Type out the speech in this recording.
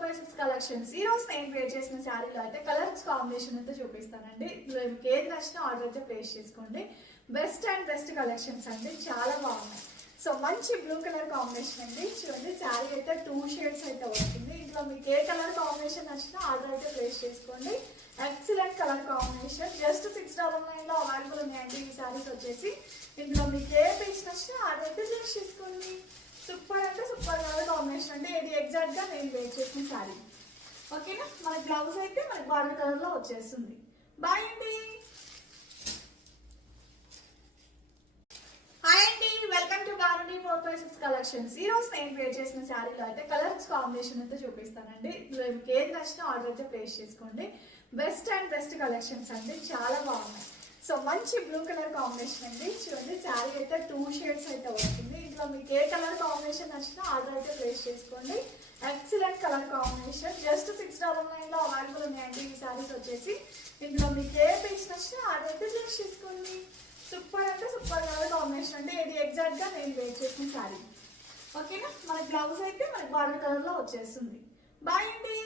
4x6 collections. ఈ రోజు నేను వేర్ చేసిన శారీలో అయితే కలర్స్ కాంబినేషన్ అయితే చూపిస్తానండి. ఇందులో మీకు ఏది నచ్చినా ఆర్డర్ అయితే ప్లేస్ చేసుకోండి. బెస్ట్ అండ్ బెస్ట్ కలెక్షన్స్ అండి, చాలా బాగున్నాయి. సో మంచి బ్లూ కలర్ కాంబినేషన్ అండి. చూడండి శారీ అయితే 2 షేడ్స్ అయితే వస్తుంది. ఇందులో మీకు ఏ కలర్ కాంబినేషన్ నచ్చినా ఆర్డర్ అయితే ప్లేస్ చేసుకోండి. Excellent colour combination. జస్ట్ 699లో అవైలబుల్ ఉన్నాయండి ఈ శారీస్ వచ్చేసి. ఇందులో మీకు ఏ పీస్ నచ్చినా ఆర్డర్ అయితే ప్లేస్ చేసుకోండి. సూపర్ అంటే సూపర్ కలర్ కాంబినేషన్ అంటే ఇది ఎగ్జాక్ట్ గా నేను వేర్ చేసిన శారీ. ఓకేనా, మన బ్లౌజ్ అయితే మనకి బార్డర్ కలర్ లో వచ్చేస్తుంది. బాయ్ అండి. హాయ్ అండి, వెల్కమ్ టు బారుని 4x6 కలెక్షన్స్. ఈ రోజు నేను వేర్ చేసిన శారీలో అయితే కలర్స్ కాంబినేషన్ అయితే చూపిస్తానండి. ఇందులో మీకు ఏది నచ్చినా ఆర్డర్ అయితే ప్లేస్ చేసుకోండి. బెస్ట్ అండ్ బెస్ట్ కలెక్షన్స్ అండి, చాలా బాగున్నాయి. సో మంచి బ్లూ కలర్ కాంబినేషన్ అండి. చూడండి శారీ అయితే 2 షేడ్స్ అయితే వస్తుంది. ఇందులో మీకు ఏ కలర్ కాంబినేషన్ నచ్చినా ఆర్డర్ అయితే ప్లేస్ చేసుకోండి. Excellent colour combination. జస్ట్ 699లో అవైలబుల్ ఉన్నాయండి ఈ శారీస్ వచ్చేసి. ఇందులో మీకు ఏ పీస్ నచ్చినా ఆర్డర్ అయితే ప్లేస్ చేసుకోండి. సూపర్ అంటే సూపర్ కలర్ కాంబినేషన్ అంటే ఇది ఎగ్జాక్ట్ గా నేను వేర్ చేసిన శారీ. ఓకేనా, మన బ్లౌజ్ అయితే మనకి బార్డర్ కలర్ లో వచ్చేస్తుంది. బాయ్ అండి.